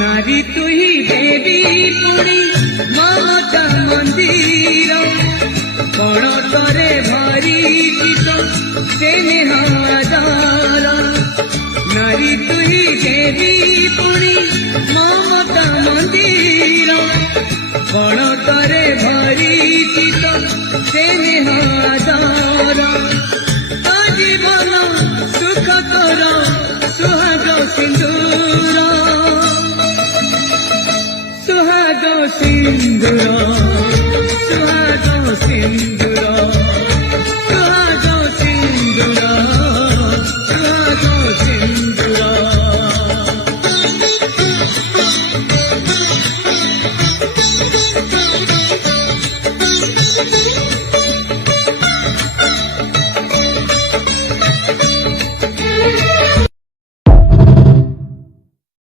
नारी तुही देवी पुरी ममता मंदिर कण करे भरी स्नेह आदर नारी तुही